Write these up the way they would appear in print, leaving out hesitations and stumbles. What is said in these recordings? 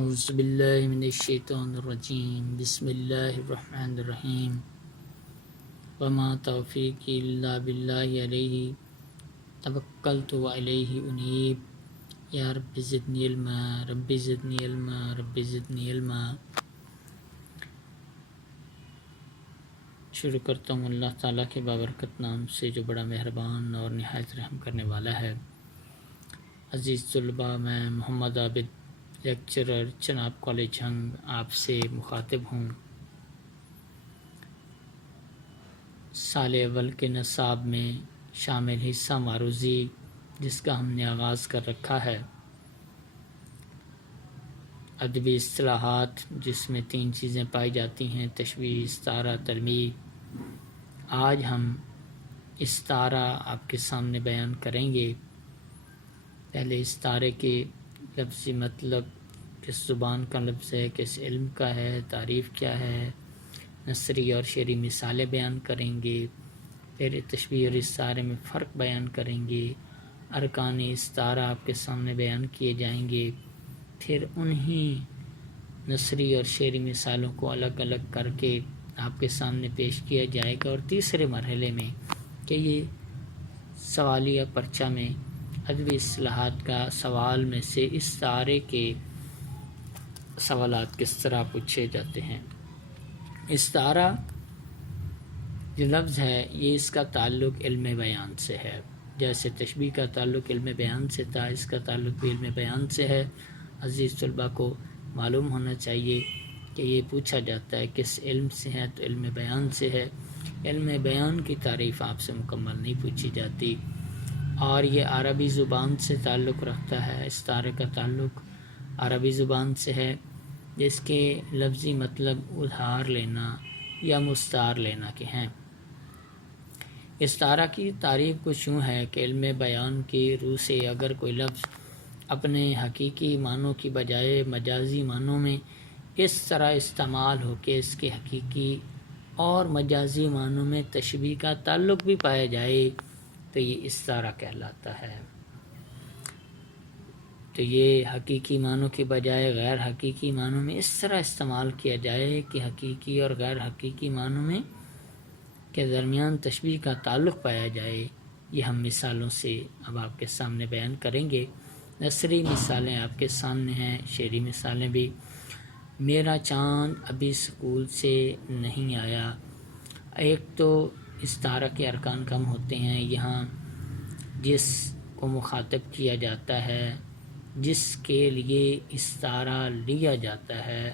اعوذ باللہ من الشیطان الرجیم بسم اللہ الرحمن الرحیم وما توفیقی الا باللہ علیہ توکلت وعلیہ انیب یا رب زدنی علما رب زدنی علما رب زدنی علما۔ شروع کرتا ہوں اللہ تعالیٰ کے بابرکت نام سے جو بڑا مہربان اور نہایت رحم کرنے والا ہے۔ عزیز طلباء، میں محمد عابد لیکچرر چناب کالج ہنگ آپ سے مخاطب ہوں۔ سال اول کے نصاب میں شامل حصہ معروضی جس کا ہم نے آغاز کر رکھا ہے، ادبی اصطلاحات جس میں 3 چیزیں پائی جاتی ہیں: تشبیہ، استعارہ، تلمیح۔ آج ہم استعارہ آپ کے سامنے بیان کریں گے۔ پہلے استعارے کے لفظی مطلب، کس زبان کا لفظ ہے، کس علم کا ہے، تعریف کیا ہے، نثری اور شعری مثالیں بیان کریں گے۔ پھر تشبیہ اور استعارے میں فرق بیان کریں گے۔ ارکان استعارہ آپ کے سامنے بیان کیے جائیں گے۔ پھر انہی نثری اور شعری مثالوں کو الگ الگ کر کے آپ کے سامنے پیش کیا جائے گا، اور تیسرے مرحلے میں کہ یہ سوالیہ پرچہ میں ادبی اصطلاحات کا سوال میں سے استعارے کے سوالات کس طرح پوچھے جاتے ہیں۔ استعارہ جو لفظ ہے یہ اس کا تعلق علم بیان سے ہے، جیسے تشبیہ کا تعلق علم بیان سے تھا، اس کا تعلق بھی علم بیان سے ہے۔ عزیز طلباء کو معلوم ہونا چاہیے کہ یہ پوچھا جاتا ہے کس علم سے ہے، تو علم بیان سے ہے۔ علم بیان کی تعریف آپ سے مکمل نہیں پوچھی جاتی، اور یہ عربی زبان سے تعلق رکھتا ہے۔ استعارے کا تعلق عربی زبان سے ہے، جس کے لفظی مطلب ادھار لینا یا مستعار لینا کے ہیں۔ استعارہ کی تعریف کچھ یوں ہے کہ علم بیان کی روح سے اگر کوئی لفظ اپنے حقیقی معنوں کی بجائے مجازی معنوں میں اس طرح استعمال ہو کہ اس کے حقیقی اور مجازی معنوں میں تشبیہ کا تعلق بھی پایا جائے تو یہ استعارہ کہلاتا ہے۔ تو یہ حقیقی معنوں کے بجائے غیر حقیقی معنوں میں اس طرح استعمال کیا جائے کہ حقیقی اور غیر حقیقی معنوں میں کے درمیان تشبیہ کا تعلق پایا جائے۔ یہ ہم مثالوں سے اب آپ کے سامنے بیان کریں گے۔ نثری مثالیں آپ کے سامنے ہیں، شعری مثالیں بھی۔ میرا چاند ابھی سکول سے نہیں آیا۔ ایک تو استعارہ کے ارکان کم ہوتے ہیں۔ یہاں جس کو مخاطب کیا جاتا ہے، جس کے لیے استعارہ لیا جاتا ہے،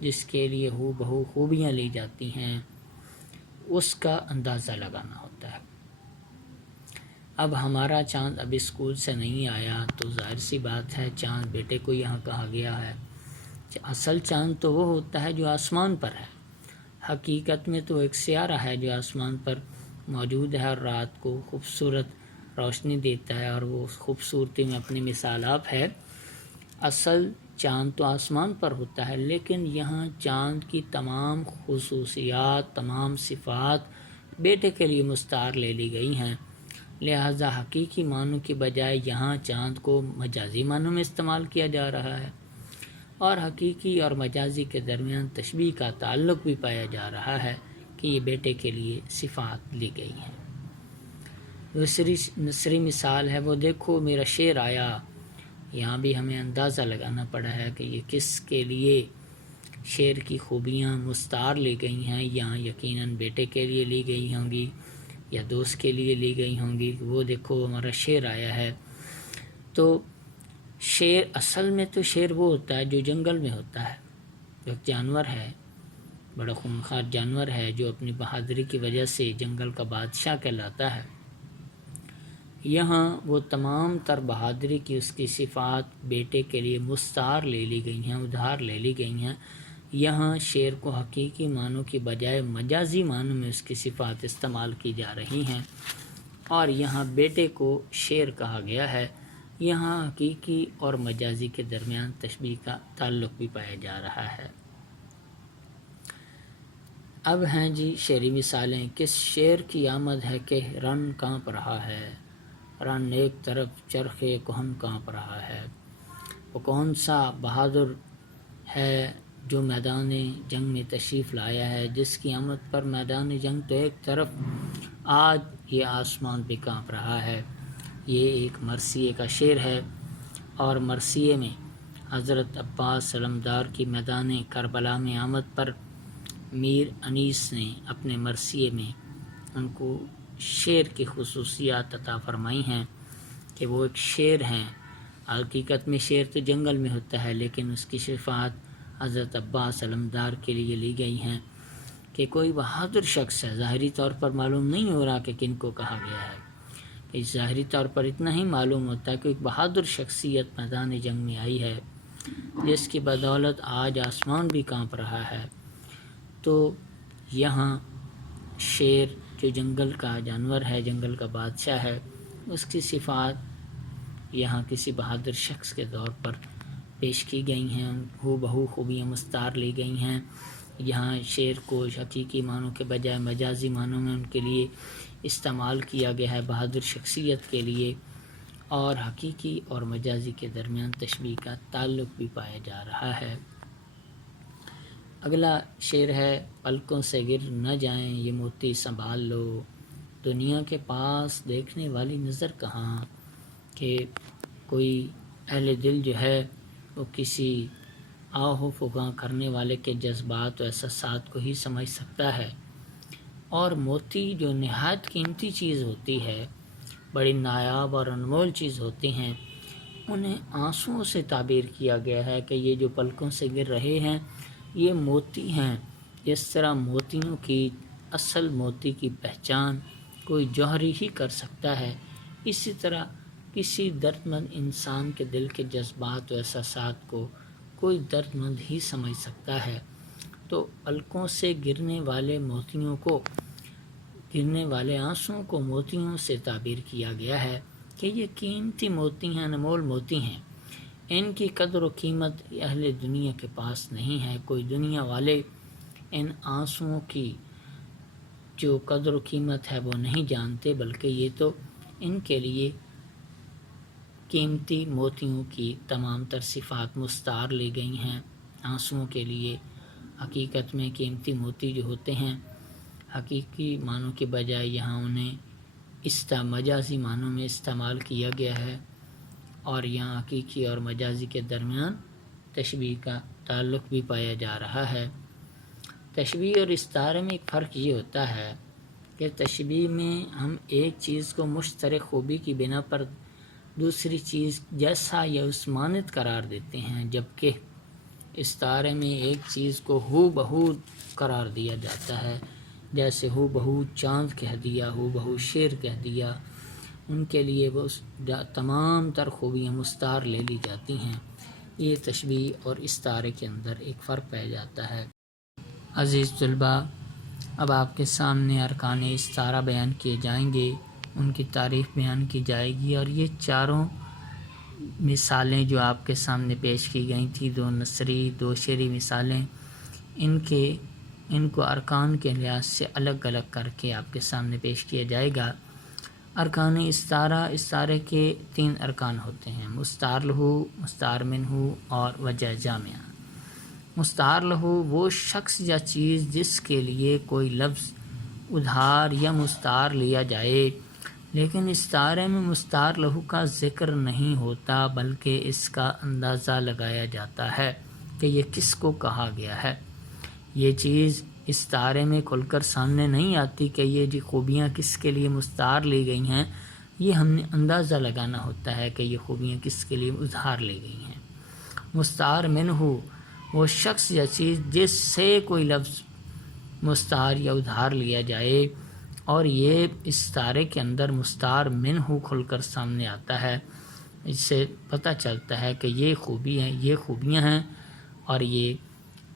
جس کے لیے ہو بہو خوبیاں لی جاتی ہیں، اس کا اندازہ لگانا ہوتا ہے۔ اب ہمارا چاند ابھی اسکول سے نہیں آیا تو ظاہر سی بات ہے چاند بیٹے کو یہاں کہا گیا ہے۔ اصل چاند تو وہ ہوتا ہے جو آسمان پر ہے، حقیقت میں تو ایک سیارہ ہے جو آسمان پر موجود ہے اور رات کو خوبصورت روشنی دیتا ہے، اور وہ خوبصورتی میں اپنی مثال آپ ہے۔ اصل چاند تو آسمان پر ہوتا ہے، لیکن یہاں چاند کی تمام خصوصیات، تمام صفات بیٹے کے لیے مستعار لے لی گئی ہیں، لہذا حقیقی معنوں کی بجائے یہاں چاند کو مجازی معنوں میں استعمال کیا جا رہا ہے، اور حقیقی اور مجازی کے درمیان تشبیہ کا تعلق بھی پایا جا رہا ہے کہ یہ بیٹے کے لیے صفات لی گئی ہیں۔ دوسری نثری مثال ہے، وہ دیکھو میرا شیر آیا۔ یہاں بھی ہمیں اندازہ لگانا پڑا ہے کہ یہ کس کے لیے شعر کی خوبیاں مستعار لی گئی ہیں۔ یہاں یقیناً بیٹے کے لیے لی گئی ہوں گی یا دوست کے لیے لی گئی ہوں گی۔ وہ دیکھو ہمارا شعر آیا ہے۔ تو شیر اصل میں تو شیر وہ ہوتا ہے جو جنگل میں ہوتا ہے، ایک جانور ہے، بڑا خونخوار جانور ہے جو اپنی بہادری کی وجہ سے جنگل کا بادشاہ کہلاتا ہے۔ یہاں وہ تمام تر بہادری کی اس کی صفات بیٹے کے لیے مستعار لے لی گئی ہیں، ادھار لے لی گئی ہیں۔ یہاں شیر کو حقیقی معنوں کی بجائے مجازی معنوں میں اس کی صفات استعمال کی جا رہی ہیں، اور یہاں بیٹے کو شیر کہا گیا ہے۔ یہاں حقیقی اور مجازی کے درمیان تشبیہ کا تعلق بھی پایا جا رہا ہے۔ اب ہیں جی شعری مثالیں۔ کس شعر کی آمد ہے کہ رن کانپ رہا ہے، رن ایک طرف چرخ کہن کانپ رہا ہے۔ وہ کون سا بہادر ہے جو میدان جنگ میں تشریف لایا ہے، جس کی آمد پر میدان جنگ تو ایک طرف آج یہ آسمان پہ کانپ رہا ہے۔ یہ ایک مرثیے کا شعر ہے، اور مرثیے میں حضرت عباس علمدار کی میدان کربلا میں آمد پر میر انیس نے اپنے مرثیے میں ان کو شعر کی خصوصیات عطا فرمائی ہیں کہ وہ ایک شعر ہیں۔ حقیقت میں شعر تو جنگل میں ہوتا ہے، لیکن اس کی صفات حضرت عباس علمدار کے لیے لی گئی ہیں کہ کوئی بہادر شخص ہے۔ ظاہری طور پر معلوم نہیں ہو رہا کہ کن کو کہا گیا ہے، کہ ظاہری طور پر اتنا ہی معلوم ہوتا ہے کہ ایک بہادر شخصیت میدان جنگ میں آئی ہے، جس کی بدولت آج آسمان بھی کانپ رہا ہے۔ تو یہاں شیر جو جنگل کا جانور ہے، جنگل کا بادشاہ ہے، اس کی صفات یہاں کسی بہادر شخص کے طور پر پیش کی گئی ہیں، ہو بہو خوبیاں مستعار لی گئی ہیں۔ یہاں شیر کو حقیقی معنوں کے بجائے مجازی معنوں میں ان کے لیے استعمال کیا گیا ہے، بہادر شخصیت کے لیے، اور حقیقی اور مجازی کے درمیان تشبیہ کا تعلق بھی پایا جا رہا ہے۔ اگلا شعر ہے: پلکوں سے گر نہ جائیں یہ موتی سنبھال لو، دنیا کے پاس دیکھنے والی نظر کہاں۔ کہ کوئی اہل دل جو ہے وہ کسی آہ و فغاں کرنے والے کے جذبات و احساسات کو ہی سمجھ سکتا ہے، اور موتی جو نہایت قیمتی چیز ہوتی ہے، بڑی نایاب اور انمول چیز ہوتی ہیں، انہیں آنسوؤں سے تعبیر کیا گیا ہے کہ یہ جو پلکوں سے گر رہے ہیں یہ موتی ہیں۔ جس طرح موتیوں کی اصل موتی کی پہچان کوئی جوہری ہی کر سکتا ہے، اسی طرح کسی درد مند انسان کے دل کے جذبات و احساسات کو کوئی درد مند ہی سمجھ سکتا ہے۔ تو پلکوں سے گرنے والے موتیوں کو، گرنے والے آنسوؤں کو موتیوں سے تعبیر کیا گیا ہے کہ یہ قیمتی موتی ہیں، انمول موتی ہیں، ان کی قدر و قیمت اہل دنیا کے پاس نہیں ہے۔ کوئی دنیا والے ان آنسوؤں کی جو قدر و قیمت ہے وہ نہیں جانتے، بلکہ یہ تو ان کے لیے قیمتی موتیوں کی تمام تر صفات مستعار لی گئی ہیں۔ آنسوؤں کے لیے حقیقت میں قیمتی موتی جو ہوتے ہیں، حقیقی معنوں کے بجائے یہاں انہیں مجازی معنوں میں استعمال کیا گیا ہے، اور یہاں حقیقی اور مجازی کے درمیان تشبیہ کا تعلق بھی پایا جا رہا ہے۔ تشبیہ اور استعارے میں ایک فرق یہ ہوتا ہے کہ تشبیہ میں ہم ایک چیز کو مشترک خوبی کی بنا پر دوسری چیز جیسا یا اس مانند قرار دیتے ہیں، جبکہ استعارے میں ایک چیز کو ہو بہو قرار دیا جاتا ہے، جیسے ہو بہو چاند کہہ دیا، ہو بہو شیر کہہ دیا، ان کے لیے وہ تمام تر خوبیاں مستعار لے لی جاتی ہیں۔ یہ تشبیہ اور استعارے کے اندر ایک فرق پایا جاتا ہے۔ عزیز طلبہ، اب آپ کے سامنے ارکان استعارہ بیان کیے جائیں گے، ان کی تعریف بیان کی جائے گی، اور یہ چاروں مثالیں جو آپ کے سامنے پیش کی گئی تھیں، 2 نثری 2 شعری مثالیں، ان کو ارکان کے لحاظ سے الگ الگ کر کے آپ کے سامنے پیش کیا جائے گا۔ ارکان استعارے کے 3 ارکان ہوتے ہیں: مستعار لہو، مستعار منہ اور وجہ جامعہ۔ مستعار لہو وہ شخص یا چیز جس کے لیے کوئی لفظ ادھار یا مستعار لیا جائے، لیکن استعارے میں مستعار لہو کا ذکر نہیں ہوتا، بلکہ اس کا اندازہ لگایا جاتا ہے کہ یہ کس کو کہا گیا ہے۔ یہ چیز استعارے میں کھل کر سامنے نہیں آتی کہ یہ جو خوبیاں کس کے لیے مستعار لی گئی ہیں، یہ ہم نے اندازہ لگانا ہوتا ہے کہ یہ خوبیاں کس کے لیے ادھار لی گئی ہیں۔ مستعار منہ وہ شخص یا چیز جس سے کوئی لفظ مستعار یا ادھار لیا جائے، اور یہ استعارے کے اندر مستعار منہ کھل کر سامنے آتا ہے۔ اس سے پتہ چلتا ہے کہ یہ خوبیاں ہیں، اور یہ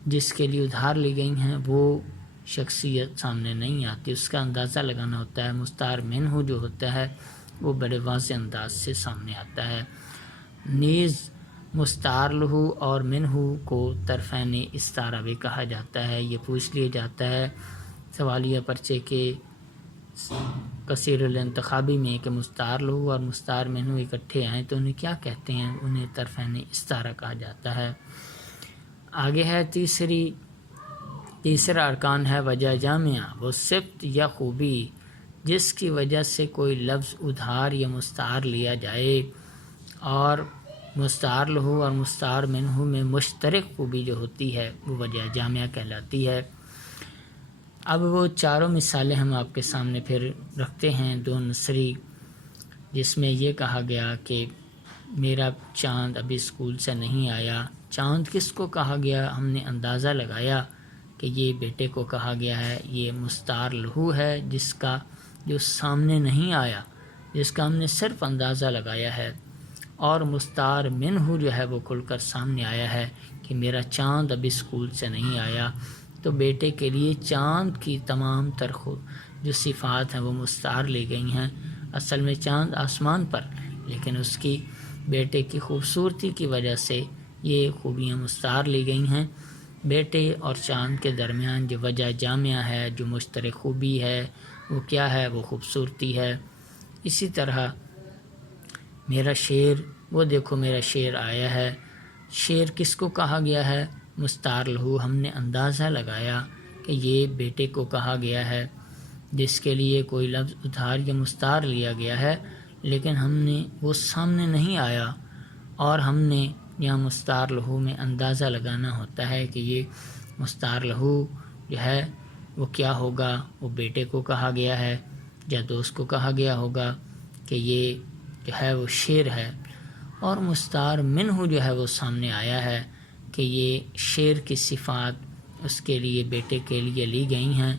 جس کے لیے ادھار لی گئی ہیں وہ شخصیت سامنے نہیں آتی، اس کا اندازہ لگانا ہوتا ہے۔ مستعار منہ جو ہوتا ہے وہ بڑے واضح انداز سے سامنے آتا ہے۔ نیز مستعار لہو اور منہ کو طرفین استعارہ بھی کہا جاتا ہے۔ یہ پوچھ لیا جاتا ہے سوالیہ پرچے کے کثیر الانتخابی میں کہ مستعار لہو اور مستعار منہ اکٹھے آئیں تو انہیں کیا کہتے ہیں؟ انہیں طرفین استعارہ کہا جاتا ہے۔ آگے ہے تیسرا ارکان ہے وجہ جامعہ، وہ صفت یا خوبی جس کی وجہ سے کوئی لفظ ادھار یا مستعار لیا جائے، اور مستعار لہو اور مستعار منہو میں مشترک خوبی جو ہوتی ہے وہ وجہ جامعہ کہلاتی ہے۔ اب وہ چاروں مثالیں ہم آپ کے سامنے پھر رکھتے ہیں، دو نثری، جس میں یہ کہا گیا کہ میرا چاند ابھی اسکول سے نہیں آیا۔ چاند کس کو کہا گیا؟ ہم نے اندازہ لگایا کہ یہ بیٹے کو کہا گیا ہے، یہ مستعار لہو ہے جو سامنے نہیں آیا، جس کا ہم نے صرف اندازہ لگایا ہے، اور مستعار منہو جو ہے وہ کھل کر سامنے آیا ہے کہ میرا چاند ابھی اسکول سے نہیں آیا۔ تو بیٹے کے لیے چاند کی تمام تر جو صفات ہیں وہ مستعار لی گئی ہیں۔ اصل میں چاند آسمان پر، لیکن اس کی بیٹے کی خوبصورتی کی وجہ سے یہ خوبیاں مستعار لی گئی ہیں۔ بیٹے اور چاند کے درمیان جو وجہ جامعہ ہے، جو مشترک خوبی ہے، وہ کیا ہے؟ وہ خوبصورتی ہے۔ اسی طرح میرا شیر، وہ دیکھو میرا شیر آیا ہے، شیر کس کو کہا گیا ہے؟ مستعار لہو۔ ہم نے اندازہ لگایا کہ یہ بیٹے کو کہا گیا ہے، جس کے لیے کوئی لفظ ادھار یا مستعار لیا گیا ہے، لیکن ہم نے وہ سامنے نہیں آیا، اور ہم نے یہاں مستعار لہو میں اندازہ لگانا ہوتا ہے کہ یہ مستعار لہو جو ہے وہ کیا ہوگا؟ وہ بیٹے کو کہا گیا ہے یا دوست کو کہا گیا ہوگا کہ یہ جو ہے وہ شیر ہے، اور مستعار منہو جو ہے وہ سامنے آیا ہے کہ یہ شیر کی صفات اس کے لیے، بیٹے کے لیے لی گئی ہیں،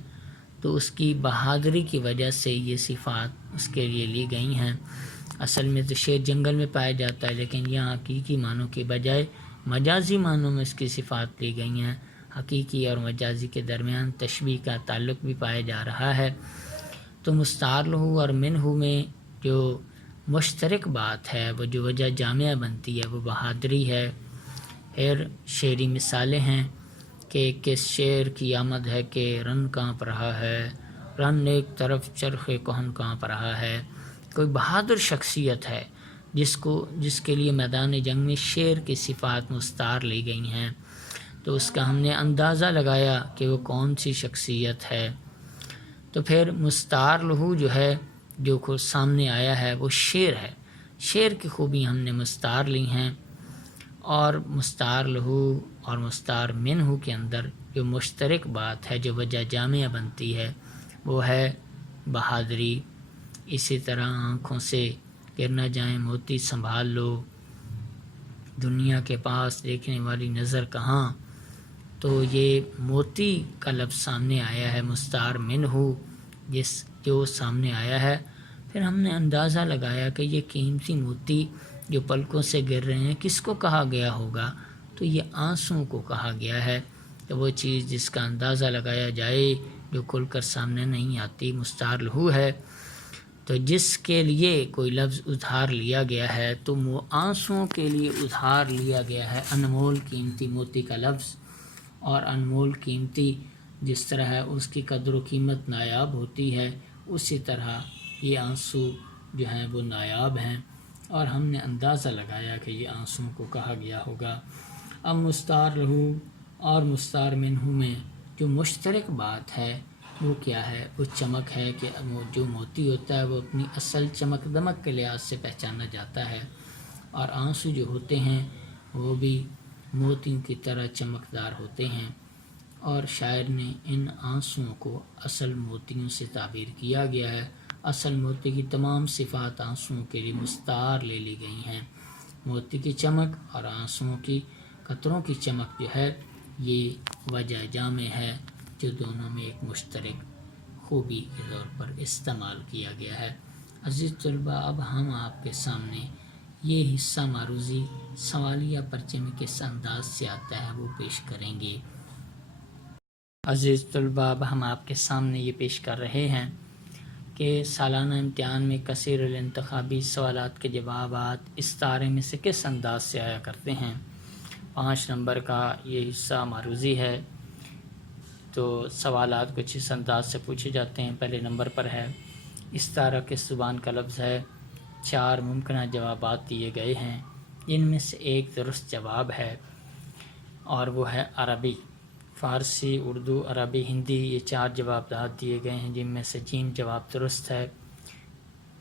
تو اس کی بہادری کی وجہ سے یہ صفات اس کے لیے لی گئی ہیں۔ اصل میں تو شیر جنگل میں پایا جاتا ہے، لیکن یہاں حقیقی معنوں کے بجائے مجازی معنوں میں اس کی صفات لی گئی ہیں۔ حقیقی اور مجازی کے درمیان تشبیہ کا تعلق بھی پایا جا رہا ہے۔ تو مستعار لہو اور منہو میں جو مشترک بات ہے، وہ جو وجہ جامعہ بنتی ہے، وہ بہادری ہے۔ پھر شعری مثالیں ہیں کہ کس شعر کی آمد ہے کہ رن کانپ رہا ہے، رن ایک طرف چرخ کہن کانپ رہا ہے۔ کوئی بہادر شخصیت ہے جس کے لیے میدان جنگ میں شیر کی صفات مستعار لی گئی ہیں، تو اس کا ہم نے اندازہ لگایا کہ وہ کون سی شخصیت ہے۔ تو پھر مستعار لہو جو ہے، جو خود سامنے آیا ہے، وہ شیر ہے۔ شیر کی خوبی ہم نے مستعار لی ہیں، اور مستعار لہو اور مستعار منہو کے اندر جو مشترک بات ہے، جو وجہ جامعہ بنتی ہے، وہ ہے بہادری۔ اسی طرح آنکھوں سے گر نہ جائیں موتی سنبھال لو، دنیا کے پاس دیکھنے والی نظر کہاں، تو یہ موتی کا لفظ سامنے آیا ہے، مستعار منہو جو سامنے آیا ہے۔ پھر ہم نے اندازہ لگایا کہ یہ قیمتی موتی جو پلکوں سے گر رہے ہیں کس کو کہا گیا ہوگا؟ تو یہ آنسوں کو کہا گیا ہے۔ تو وہ چیز جس کا اندازہ لگایا جائے، جو کھل کر سامنے نہیں آتی، مستعار لہو ہے۔ تو جس کے لیے کوئی لفظ ادھار لیا گیا ہے، تو وہ آنسوؤں کے لیے ادھار لیا گیا ہے انمول قیمتی موتی کا لفظ، اور انمول قیمتی جس طرح ہے اس کی قدر و قیمت نایاب ہوتی ہے، اسی طرح یہ آنسو جو ہیں وہ نایاب ہیں، اور ہم نے اندازہ لگایا کہ یہ آنسوؤں کو کہا گیا ہوگا۔ اب مستعار لہو اور مستعار منہو میں جو مشترک بات ہے وہ کیا ہے؟ وہ چمک ہے، کہ جو موتی ہوتا ہے وہ اپنی اصل چمک دمک کے لحاظ سے پہچانا جاتا ہے، اور آنسو جو ہوتے ہیں وہ بھی موتیوں کی طرح چمکدار ہوتے ہیں، اور شاعر نے ان آنسوؤں کو اصل موتیوں سے تعبیر کیا گیا ہے۔ اصل موتی کی تمام صفات آنسوؤں کے لیے مستعار لے لی گئی ہیں۔ موتی کی چمک اور آنسوؤں کی قطروں کی چمک جو ہے، یہ وجہ جامع ہے، جو دونوں میں ایک مشترک خوبی کے طور پر استعمال کیا گیا ہے۔ عزیز طلباء، اب ہم آپ کے سامنے یہ حصہ معروضی سوالیہ پرچے میں کس انداز سے آتا ہے وہ پیش کریں گے۔ عزیز طلباء، اب ہم آپ کے سامنے یہ پیش کر رہے ہیں کہ سالانہ امتحان میں کثیر الانتخابی سوالات کے جوابات اس تارے میں سے کس انداز سے آیا کرتے ہیں۔ 5 نمبر کا یہ حصہ معروضی ہے، تو سوالات کچھ اس انداز سے پوچھے جاتے ہیں۔ پہلے نمبر پر ہے استعارہ کس زبان کا لفظ ہے؟ 4 ممکنہ جوابات دیے گئے ہیں، جن میں سے ایک درست جواب ہے۔ اور وہ ہے عربی، فارسی، اردو، عربی، ہندی، یہ 4 جواب دیے گئے ہیں جن میں سے جیم جواب درست ہے۔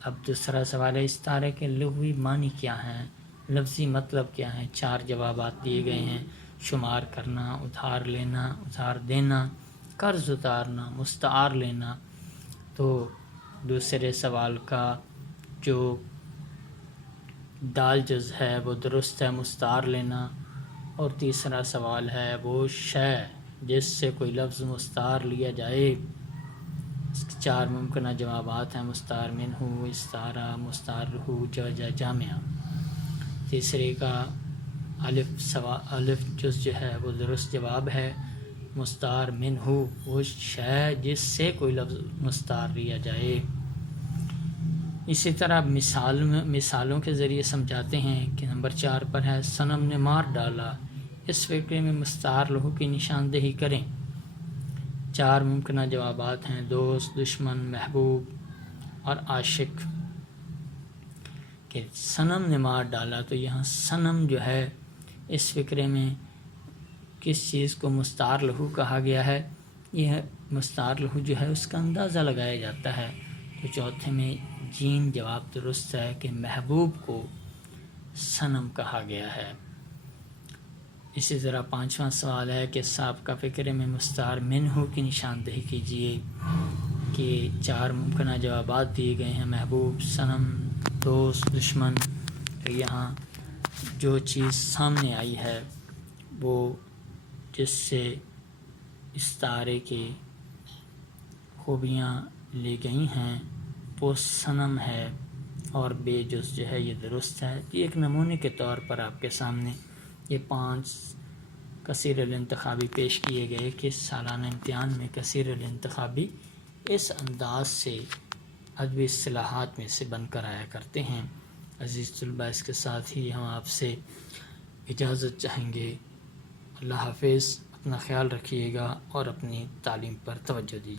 اب دوسرا سوال ہے، استعارے کے لغوی معنی کیا ہیں، لفظی مطلب کیا ہیں؟ 4 جوابات دیے گئے ہیں، شمار کرنا، ادھار لینا، ادھار دینا، قرض اتارنا، مستعار لینا۔ تو دوسرے سوال کا جو دال جز ہے وہ درست ہے، مستعار لینا۔ اور تیسرا سوال ہے وہ شے جس سے کوئی لفظ مستعار لیا جائے، اس کے 4 ممکنہ جوابات ہیں، مستعار منہ، استعارہ، مستعار لہ، جوجہ جامعہ۔ تیسرے کا الف جز جو ہے وہ درست جواب ہے، مستعار منہ وہ شے جس سے کوئی لفظ مستعار لیا جائے۔ اسی طرح مثالوں کے ذریعے سمجھاتے ہیں کہ نمبر 4 پر ہے، صنم نے مار ڈالا، اس فقرے میں مستعار لہو کی نشاندہی کریں۔ 4 ممکنہ جوابات ہیں، دوست، دشمن، محبوب اور عاشق۔ کہ صنم نے مار ڈالا، تو یہاں صنم جو ہے اس فقرے میں کس چیز کو مستعار لہو کہا گیا ہے؟ یہ مستعار لہو جو ہے اس کا اندازہ لگایا جاتا ہے۔ تو چوتھے میں جیم جواب درست ہے کہ محبوب کو صنم کہا گیا ہے۔ اسی طرح 5واں سوال ہے کہ سابقہ فقرے میں مستعار منہ کی نشاندہی کیجیے۔ کہ 4 ممکنہ جوابات دیے گئے ہیں، محبوب، صنم، دوست، دشمن۔ یہاں جو چیز سامنے آئی ہے وہ جس سے استعارے کی خوبیاں لی گئی ہیں وہ صنم ہے، اور بے جز جو ہے یہ درست ہے۔ یہ ایک نمونے کے طور پر آپ کے سامنے یہ 5 کثیر الانتخابی پیش کیے گئے کہ سالانہ امتحان میں کثیر الانتخابی اس انداز سے ادبی اصطلاحات میں سے بن کر آیا کرتے ہیں۔ عزیز طلباء، اس کے ساتھ ہی ہم آپ سے اجازت چاہیں گے۔ اللہ حافظ، اپنا خیال رکھیے گا اور اپنی تعلیم پر توجہ دیجیے۔